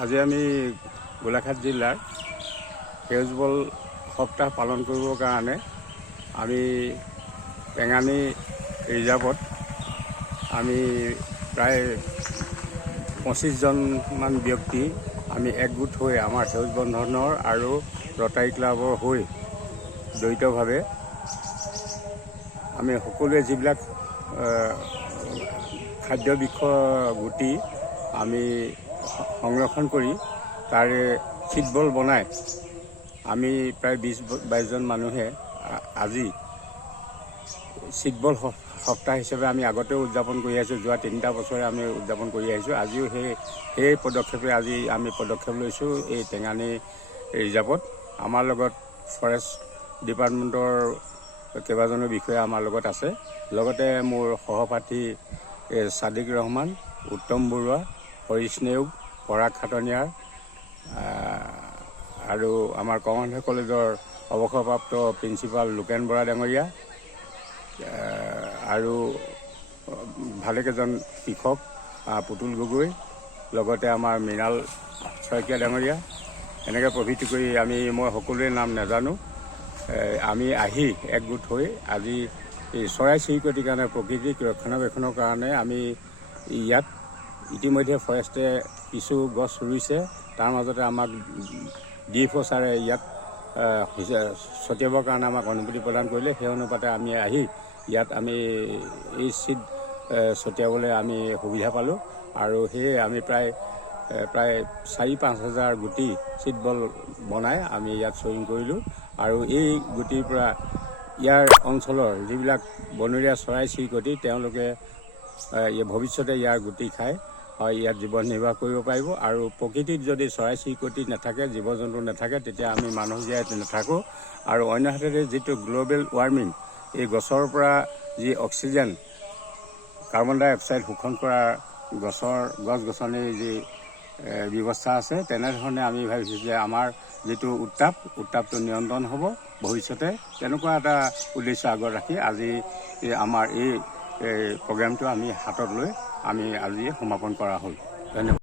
আজি আমি গোলাঘাট জিলাৰ সেউজ বল সপ্তাহ পালন কৰিবৰ কাৰণে আমি টেঙানী ৰিজাৰ্ভত আমি প্ৰায় 25জনমান ব্যক্তি আমি একগোট হৈ আমাৰ সেউজ বন্ধনৰ আৰু ৰটাৰী ক্লাবৰ হৈ জড়িতভাৱে আমি সকলোৱে যিবিলাক খাদ্য বৃক্ষ গুটি আমি সংৰক্ষণ কৰি তাৰে চিটবল বনাই আমি প্ৰায় 20-22জন মানুহে আজি চিটবল সপ্তাহ হিচাপে আমি আগতেও উদযাপন কৰি আহিছোঁ। যোৱা 3টা বছৰে আমি উদযাপন কৰি আহিছোঁ। আজিও সেই পদক্ষেপে আজি আমি পদক্ষেপ লৈছোঁ এই টেঙানী ৰিজাৰ্ভত। আমাৰ লগত ফৰেষ্ট ডিপাৰ্টমেণ্টৰ কেইবাজনো বিষয়া আমাৰ লগত আছে। লগতে মোৰ সহপাঠী ছাদিক ৰহমান, উত্তম বৰুৱা, হৰিশ নেওগ, পৰাগ খাটনিয়াৰ আৰু আমাৰ কমলহে কলেজৰ অৱসৰপ্ৰাপ্ত প্ৰিন্সিপাল লোকেন বৰা ডাঙৰীয়া আৰু ভালেকেইজন কৃষক পুতুল গগৈ, লগতে আমাৰ মৃণাল শইকীয়া ডাঙৰীয়া, এনেকৈ প্ৰভৃতি কৰি মই সকলোৰে নাম নাজানো। আমি আহি একগোট হৈ আজি এই চৰাই চিৰিকটিৰ কাৰণে প্ৰকৃতিক ৰক্ষণাবেক্ষণৰ কাৰণে আমি ইয়াত ইতিমধ্যে ফৰেষ্টে কিছু গছ ৰুইছে। তাৰ মাজতে আমাক DFO ছাৰে ইয়াত ছটিয়াবৰ কাৰণে আমাক অনুমতি প্ৰদান কৰিলে। সেই অনুপাতে আমি আহি ইয়াত আমি এই চিট ছটিয়াবলৈ আমি সুবিধা পালোঁ আৰু সেয়ে আমি প্ৰায় 4-5 হাজাৰ গুটি চিটবল বনাই আমি ইয়াত চয়িং কৰিলোঁ। আৰু এই গুটিৰ পৰা ইয়াৰ অঞ্চলৰ যিবিলাক বনৰীয়া চৰাই চিৰিকটি তেওঁলোকে ভৱিষ্যতে ইয়াৰ গুটি খাই ইয়াত জীৱন নিৰ্বাহ কৰিব পাৰিব। আৰু প্ৰকৃতিত যদি চৰাই চিৰিকটি নাথাকে, জীৱ জন্তু নাথাকে, তেতিয়া আমি মানুহ জীয়াই নাথাকোঁ। আৰু অন্যহাতে যিটো গ্ল'বেল ৱাৰ্মিং, এই গছৰ পৰা যি অক্সিজেন, কাৰ্বন ডাই অক্সাইড শোষণ কৰা গছ গছনিৰ যি ব্যৱস্থা আছে, তেনেধৰণে আমি ভাবিছোঁ যে আমাৰ যিটো উত্তাপটো নিয়ন্ত্ৰণ হ'ব ভৱিষ্যতে। তেনেকুৱা এটা উদ্দেশ্য আগত ৰাখি আজি আমাৰ এই প্ৰগ্ৰেমটো আমি হাতত লৈ আমি আজি সমাপন কৰা হ'ল। ধন্যবাদ।